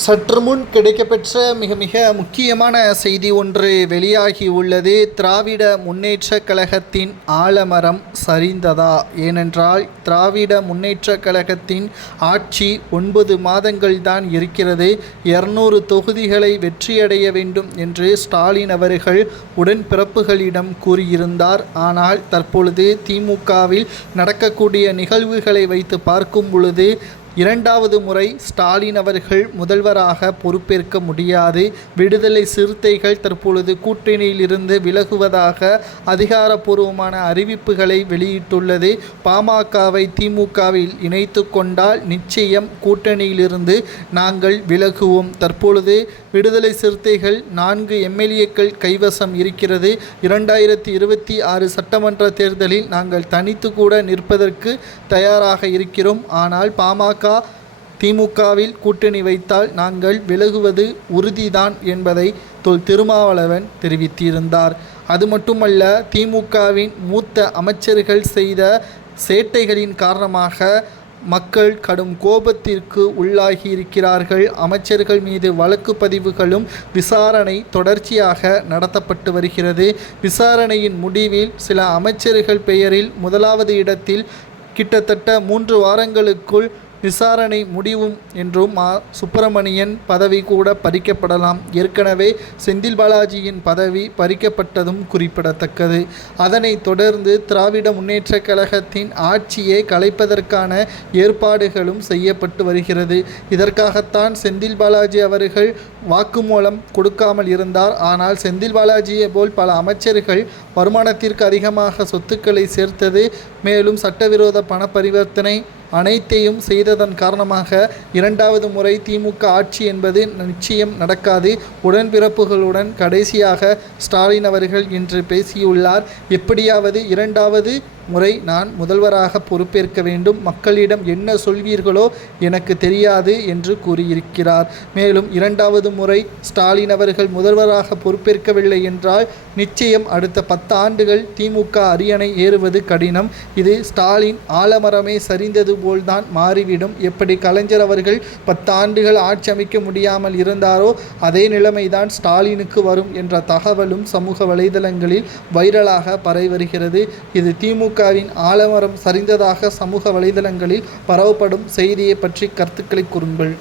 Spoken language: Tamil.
சற்று முன் கிடைக்கப்பெற்ற மிக மிக முக்கியமான செய்தி ஒன்று வெளியாகி உள்ளது. திராவிட முன்னேற்றக் கழகத்தின் ஆலமரம் சரிந்ததா? ஏனென்றால் திராவிட முன்னேற்றக் கழகத்தின் ஆட்சி 9 மாதங்கள் தான் இருக்கிறது. 200 தொகுதிகளை வெற்றியடைய வேண்டும் என்று ஸ்டாலின் அவர்கள் உடன்பிறப்புகளிடம் கூறியிருந்தார். ஆனால் தற்பொழுது திமுகவில் நடக்கக்கூடிய நிகழ்வுகளை வைத்து பார்க்கும் பொழுது இரண்டாவது முறை ஸ்டாலின் அவர்கள் முதல்வராக பொறுப்பேற்க முடியாது. விடுதலை சிறுத்தைகள் தற்பொழுது கூட்டணியிலிருந்து விலகுவதாக அதிகாரப்பூர்வமான அறிவிப்புகளை வெளியிட்டுள்ளது. பாமகவை திமுகவில் இணைத்து கொண்டால் நிச்சயம் கூட்டணியிலிருந்து நாங்கள் விலகுவோம். தற்பொழுது விடுதலை சிறுத்தைகள் 4 எம்எல்ஏக்கள் கைவசம் இருக்கிறது. 2026 சட்டமன்ற தேர்தலில் நாங்கள் தனித்து கூட நிற்பதற்கு தயாராக இருக்கிறோம். ஆனால் பாமக திமுகவில் கூட்டணி வைத்தால் நாங்கள் விலகுவது உறுதிதான் என்பதை திருமாவளவன் தெரிவித்திருந்தார். அது மட்டுமல்ல, திமுகவின் மூத்த அமைச்சர்கள் செய்த சேட்டைகளின் காரணமாக மக்கள் கடும் கோபத்திற்கு உள்ளாகி இருக்கிறார்கள். அமைச்சர்கள் மீது வழக்கு பதிவுகளும் விசாரணை தொடர்ச்சியாக நடத்தப்பட்டு வருகிறது. விசாரணையின் முடிவில் சில அமைச்சர்கள் பெயரில் முதலாவது இடத்தில் கிட்டத்தட்ட 3 வாரங்களுக்குள் விசாரணை முடிவும் என்றும் சுப்பிரமணியன் பதவி கூட பறிக்கப்படலாம். ஏற்கனவே செந்தில் பாலாஜியின் பதவி பறிக்கப்பட்டதும் குறிப்பிடத்தக்கது. அதனைத் தொடர்ந்து திராவிட முன்னேற்றக் கழகத்தின் ஆட்சியை கலைப்பதற்கான ஏற்பாடுகளும் செய்யப்பட்டு வருகிறது. இதற்காகத்தான் செந்தில் பாலாஜி அவர்கள் வாக்குமூலம் கொடுக்காமல் இருந்தார். ஆனால் செந்தில் பாலாஜியை போல் பல அமைச்சர்கள் வருமானத்திற்கு அதிகமாக சொத்துக்களை சேர்த்தது, மேலும் சட்டவிரோத பண பரிவர்த்தனை அனைத்தையும் செய்ததன் காரணமாக இரண்டாவது முறை திமுக ஆட்சி என்பது நிச்சயம் நடக்காது. உடன்பிறப்புகளுடன் கடைசியாக ஸ்டாலின் அவர்கள் இன்று பேசியுள்ளார். எப்படியாவது இரண்டாவது முறை நான் முதல்வராக பொறுப்பேற்க வேண்டும், மக்களிடம் என்ன சொல்வீர்களோ எனக்கு தெரியாது என்று கூறியிருக்கிறார். மேலும் இரண்டாவது முறை ஸ்டாலின் அவர்கள் முதல்வராக பொறுப்பேற்கவில்லை என்றால் நிச்சயம் அடுத்த 10 ஆண்டுகள் திமுக அரியணை ஏறுவது கடினம். இது ஸ்டாலின் ஆலமரமே சரிந்தது போல்தான் மாறிவிடும். எப்படி கலைஞர் அவர்கள் 10 ஆண்டுகள் ஆட்சி அமைக்க முடியாமல் இருந்தாரோ அதே நிலைமைதான் ஸ்டாலினுக்கு வரும் என்ற தகவலும் சமூக வலைதளங்களில் வைரலாக பரவி வருகிறது. இது திமுகவின் ஆலமரம் சரிந்ததாக சமூக வலைதளங்களில் பரவப்படும் செய்தியை பற்றி கருத்துக்களை கூறுங்கள்.